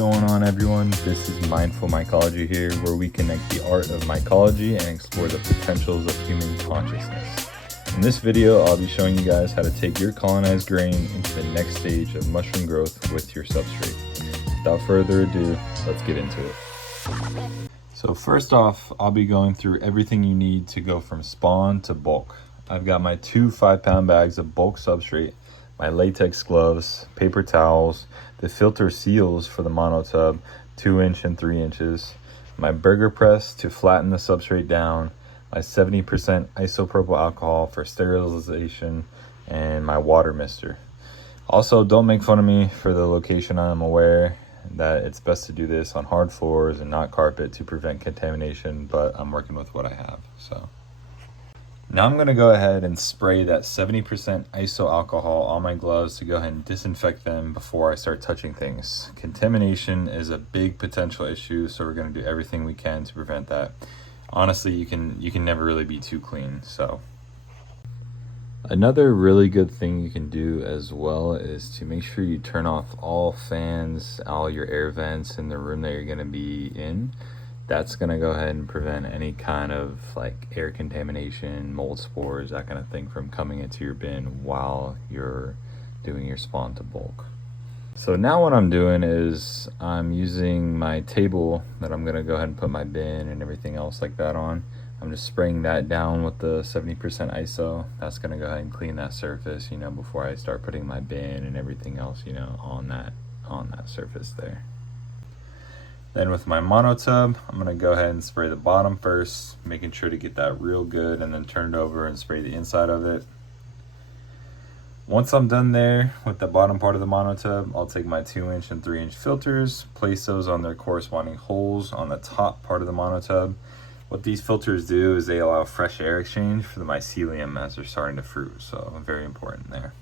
going on, everyone? This is Mindful Mycology here, where we connect the art of mycology and explore the potentials of human consciousness. In this video, I'll be showing you guys how to take your colonized grain into the next stage of mushroom growth with your substrate. Without further ado, let's get into it. So first off, I'll be going through everything you need to go from spawn to bulk. I've got my 2 5-pound bags of bulk substrate, my latex gloves, paper towels, the filter seals for the monotub, 2-inch and 3 inches, my burger press to flatten the substrate down, my 70% isopropyl alcohol for sterilization, and my water mister. Also, don't make fun of me for the location. I'm aware that it's best to do this on hard floors and not carpet to prevent contamination, but I'm working with what I have. So now I'm going to go ahead and spray that 70% iso alcohol on my gloves to go ahead and disinfect them before I start touching things. Contamination is a big potential issue, so we're going to do everything we can to prevent that. Honestly, you can never really be too clean. So another really good thing you can do as well is to make sure you turn off all fans, all your air vents in the room that you're going to be in. That's going to go ahead and prevent any kind of like air contamination, mold spores, that kind of thing from coming into your bin while you're doing your spawn to bulk. So now what I'm doing is I'm using my table that I'm going to go ahead and put my bin and everything else like that on. I'm just spraying that down with the 70% ISO. That's going to go ahead and clean that surface, before I start putting my bin and everything else, on that surface there. Then with my monotub, I'm going to go ahead and spray the bottom first, making sure to get that real good, and then turn it over and spray the inside of it. Once I'm done there with the bottom part of the monotub, I'll take my 2-inch and 3-inch filters, place those on their corresponding holes on the top part of the monotub. What these filters do is they allow fresh air exchange for the mycelium as they're starting to fruit, so very important there.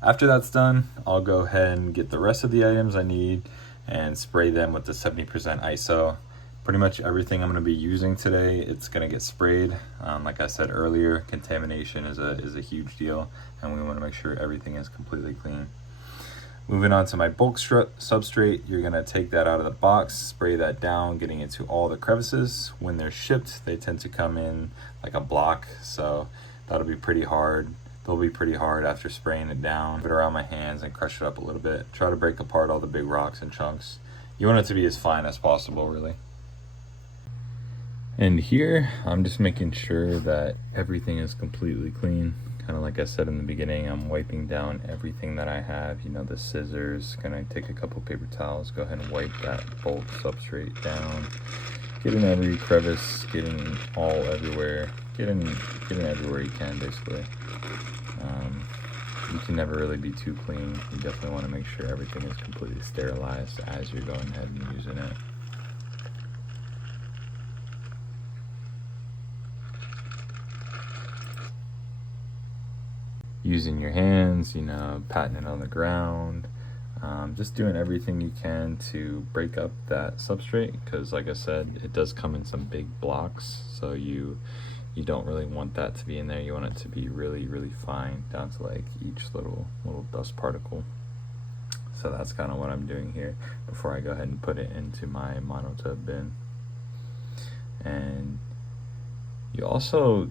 After that's done, I'll go ahead and get the rest of the items I need and spray them with the 70% ISO. Pretty much everything I'm going to be using today, it's going to get sprayed. Like I said earlier, contamination is a huge deal, and we want to make sure everything is completely clean. Moving on to my bulk substrate, you're going to take that out of the box, spray that down, getting into all the crevices. When they're shipped, they tend to come in like a block, so that'll be pretty hard. They'll be pretty hard after spraying it down. Put it around my hands and crush it up a little bit. Try to break apart all the big rocks and chunks. You want it to be as fine as possible, really. And here, I'm just making sure that everything is completely clean. Kind of like I said in the beginning, I'm wiping down everything that I have. The scissors, gonna take a couple paper towels, go ahead and wipe that bulk substrate down. Get in every crevice, getting all everywhere. Get in everywhere you can, basically. You can never really be too clean. You definitely want to make sure everything is completely sterilized as you're going ahead and using it. Using your hands, patting it on the ground, just doing everything you can to break up that substrate, because like I said, it does come in some big blocks, so you don't really want that to be in there. You want it to be really, really fine, down to like each little dust particle. So that's kind of what I'm doing here before I go ahead and put it into my monotub bin. And you also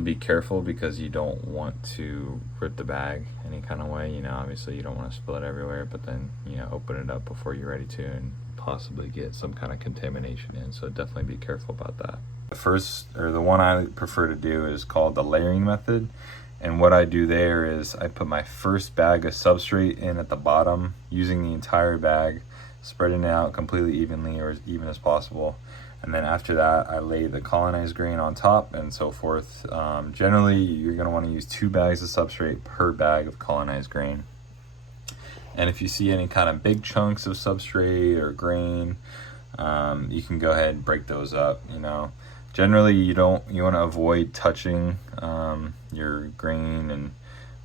be careful, because you don't want to rip the bag any kind of way. Obviously you don't want to spill it everywhere, but then open it up before you're ready to and possibly get some kind of contamination in. So definitely be careful about that. The one I prefer to do is called the layering method. And what I do there is I put my first bag of substrate in at the bottom, using the entire bag, spreading it out completely evenly, or as even as possible. And then after that, I lay the colonized grain on top and so forth. Generally, you're going to want to use 2 bags of substrate per bag of colonized grain. And if you see any kind of big chunks of substrate or grain, you can go ahead and break those up. Generally, you want to avoid touching your grain and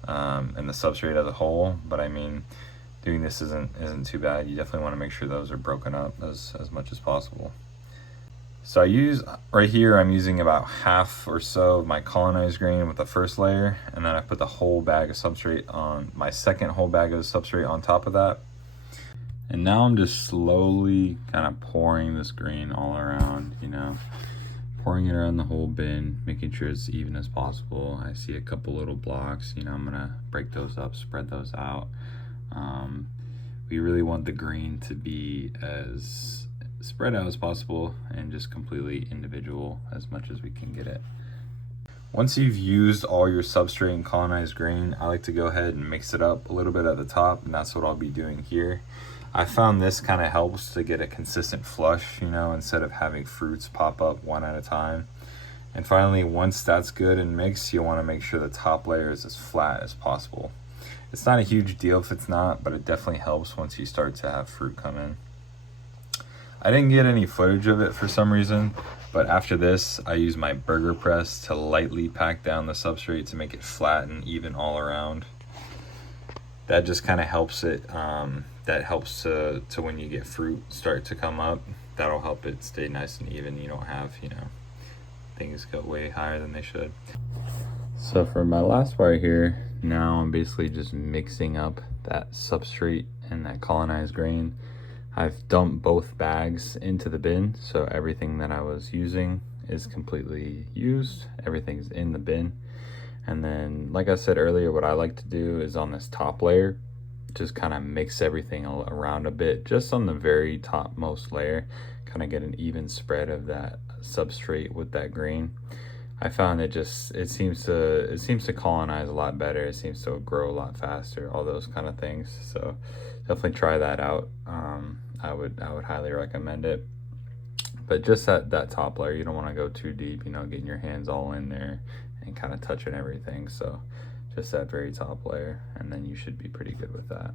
the substrate as a whole. But I mean, doing this isn't too bad. You definitely want to make sure those are broken up as much as possible. So right here I'm using about half or so of my colonized grain with the first layer, and then I put the whole bag of substrate on my second whole bag of substrate on top of that. And now I'm just slowly kind of pouring this grain all around, you know, pouring it around the whole bin, making sure it's even as possible. I see a couple little blocks, you know, I'm gonna break those up, spread those out. We really want the grain to be as spread out as possible and just completely individual as much as we can get it. Once you've used all your substrate and colonized grain, I like to go ahead and mix it up a little bit at the top, and that's what I'll be doing here. I found this kind of helps to get a consistent flush, you know, instead of having fruits pop up one at a time. And finally, once that's good and mixed, you want to make sure the top layer is as flat as possible. It's not a huge deal if it's not, but it definitely helps once you start to have fruit come in. I didn't get any footage of it for some reason, but after this, I use my burger press to lightly pack down the substrate to make it flat and even all around. That just kind of helps it, that helps to when you get fruit start to come up, that'll help it stay nice and even. You don't have, you know, things go way higher than they should. So for my last part here, now I'm basically just mixing up that substrate and that colonized grain. I've dumped both bags into the bin, so everything that I was using is completely used. Everything's in the bin. And then, like I said earlier, what I like to do is on this top layer, just kind of mix everything around a bit, just on the very topmost layer, kind of get an even spread of that substrate with that grain. I found it seems to colonize a lot better. It seems to grow a lot faster, all those kind of things. So definitely try that out. I would highly recommend it. But just that top layer, you don't want to go too deep, you know, getting your hands all in there and kind of touching everything. So just that very top layer, and then you should be pretty good with that.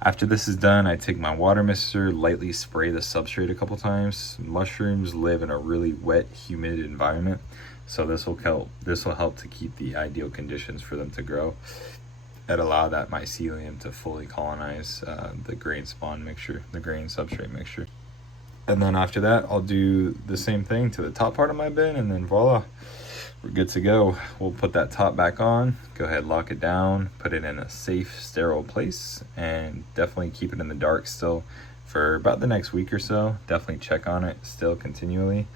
After this is done, I take my water mixer, lightly spray the substrate a couple times. Mushrooms live in a really wet, humid environment, so this will help to keep the ideal conditions for them to grow and allow that mycelium to fully colonize the grain spawn mixture, the grain substrate mixture. And then after that, I'll do the same thing to the top part of my bin, and then voila, we're good to go. We'll put that top back on, go ahead, lock it down, put it in a safe, sterile place, and definitely keep it in the dark still for about the next week or so. Definitely check on it still continually.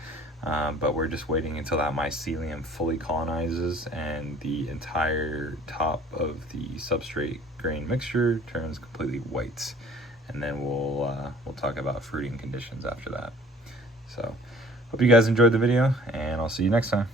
But we're just waiting until that mycelium fully colonizes and the entire top of the substrate grain mixture turns completely white. And then we'll talk about fruiting conditions after that. So hope you guys enjoyed the video, and I'll see you next time.